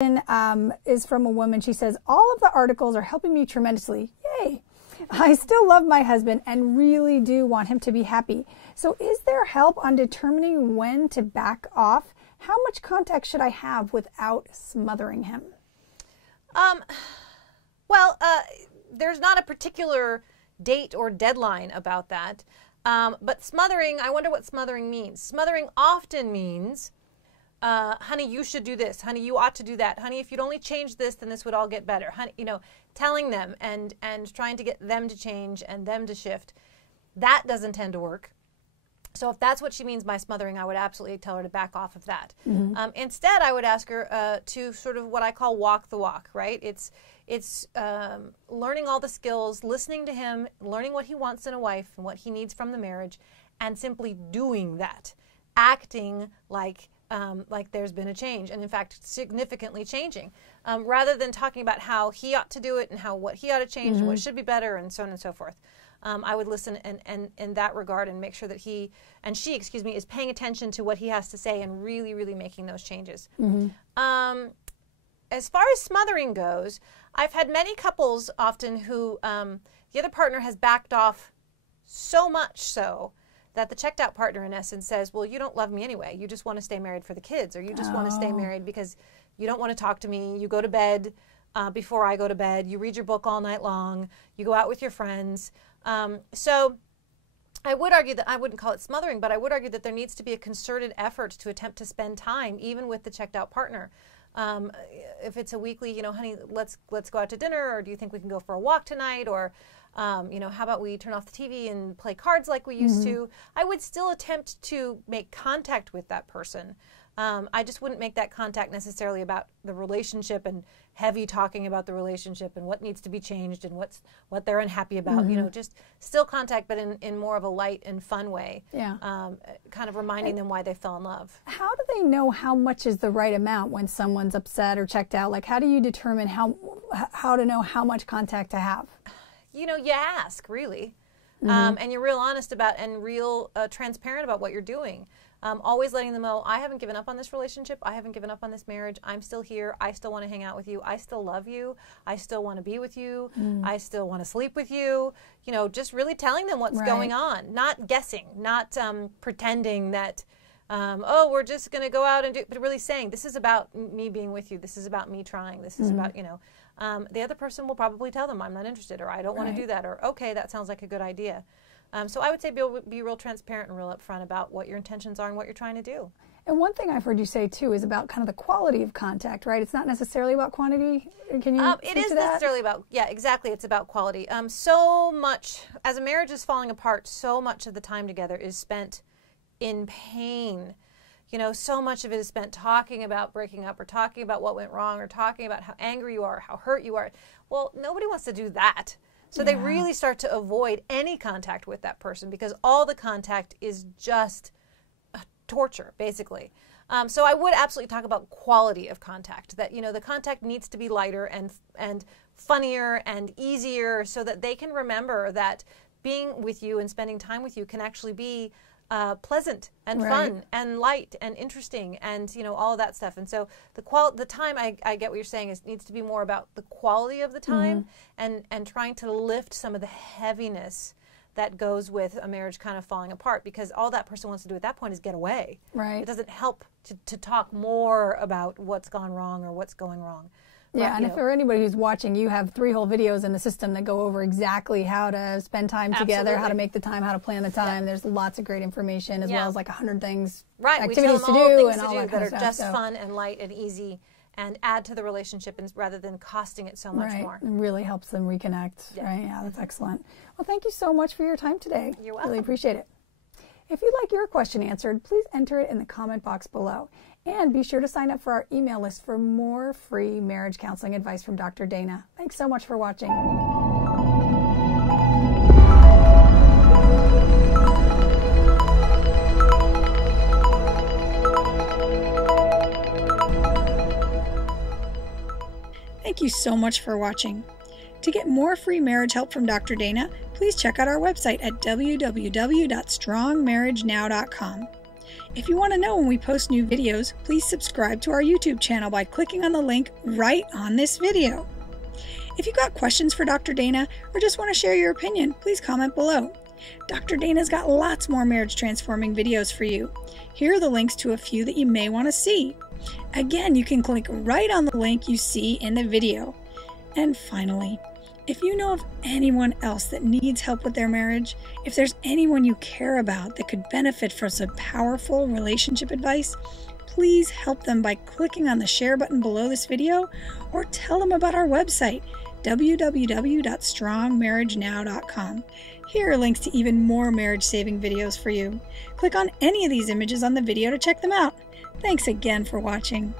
Is from a woman. She says, all of the articles are helping me tremendously. Yay! I still love my husband and really do want him to be happy. So is there help on determining when to back off? How much contact should I have without smothering him? There's not a particular date or deadline about that. But smothering, I wonder what smothering means. Smothering often means, honey, you should do this. Honey, you ought to do that. Honey, if you'd only change this, then this would all get better. Honey, telling them and trying to get them to change and them to shift. That doesn't tend to work. So if that's what she means by smothering, I would absolutely tell her to back off of that. Mm-hmm. Instead, I would ask her to sort of what I call walk the walk, right? It's learning all the skills, listening to him, learning what he wants in a wife and what he needs from the marriage, and simply doing that, acting like there's been a change, and in fact, significantly changing, rather than talking about how he ought to do it and what he ought to change mm-hmm. and what should be better and so on and so forth. I would listen and in that regard and make sure that she is paying attention to what he has to say and really, really making those changes. Mm-hmm. As far as smothering goes, I've had many couples often who the other partner has backed off so much so that the checked out partner in essence says, well, you don't love me anyway. You just want to stay married for the kids, or you just want to stay married because you don't want to talk to me. You go to bed before I go to bed. You read your book all night long. You go out with your friends. So I would argue that I wouldn't call it smothering, but I would argue that there needs to be a concerted effort to attempt to spend time, even with the checked out partner. If it's a weekly, honey, let's go out to dinner, or do you think we can go for a walk tonight? Or, how about we turn off the TV and play cards like we used mm-hmm. to? I would still attempt to make contact with that person. I just wouldn't make that contact necessarily about the relationship and heavy talking about the relationship and what needs to be changed and what they're unhappy about. Mm-hmm. Just still contact, but in more of a light and fun way. Yeah. Kind of reminding them why they fell in love. How do they know how much is the right amount when someone's upset or checked out? Like, how do you determine how to know how much contact to have? You ask, really. Mm-hmm. And you're real honest about and real transparent about what you're doing. Always letting them know, I haven't given up on this relationship. I haven't given up on this marriage. I'm still here. I still want to hang out with you. I still love you. I still want to be with you. I still want to sleep with you. Just really telling them what's going on. Not guessing, not pretending that, we're just going to go out and do, but really saying, this is about me being with you. This is about me trying. This is about, the other person will probably tell them, I'm not interested, or I don't want to do that, or okay, that sounds like a good idea. So I would say be real transparent and real upfront about what your intentions are and what you're trying to do. And one thing I've heard you say, too, is about kind of the quality of contact, right? It's not necessarily about quantity. Can you It is necessarily about, exactly. It's about quality. So much, as a marriage is falling apart, so much of the time together is spent in pain. So much of it is spent talking about breaking up or talking about what went wrong or talking about how angry you are, how hurt you are. Well, nobody wants to do that. So they really start to avoid any contact with that person because all the contact is just torture, basically. So I would absolutely talk about quality of contact, that, the contact needs to be lighter and funnier and easier so that they can remember that being with you and spending time with you can actually be pleasant and fun and light and interesting and all of that stuff. And so the time, I get what you're saying, needs to be more about the quality of the time and trying to lift some of the heaviness that goes with a marriage kind of falling apart, because all that person wants to do at that point is get away. Right. It doesn't help to talk more about what's gone wrong or what's going wrong. Yeah, and if for anybody who's watching, you have 3 whole videos in the system that go over exactly how to spend time together, how to make the time, how to plan the time. There's lots of great information, as well as like 100 things, activities to do, and all that kind of stuff. That are just fun and light and easy and add to the relationship rather than costing it so much more. It really helps them reconnect. Right? Yeah, that's excellent. Well, thank you so much for your time today. You're welcome. Really appreciate it. If you'd like your question answered, please enter it in the comment box below. And be sure to sign up for our email list for more free marriage counseling advice from Dr. Dana. Thanks so much for watching. Thank you so much for watching. To get more free marriage help from Dr. Dana, please check out our website at www.strongmarriagenow.com. If you want to know when we post new videos, please subscribe to our YouTube channel by clicking on the link right on this video. If you got questions for Dr. Dana or just want to share your opinion, please comment below. Dr. Dana's got lots more marriage transforming videos for you. Here are the links to a few that you may want to see. Again, you can click right on the link you see in the video. And finally, if you know of anyone else that needs help with their marriage, if there's anyone you care about that could benefit from some powerful relationship advice, please help them by clicking on the share button below this video or tell them about our website, www.strongmarriagenow.com. Here are links to even more marriage-saving videos for you. Click on any of these images on the video to check them out. Thanks again for watching.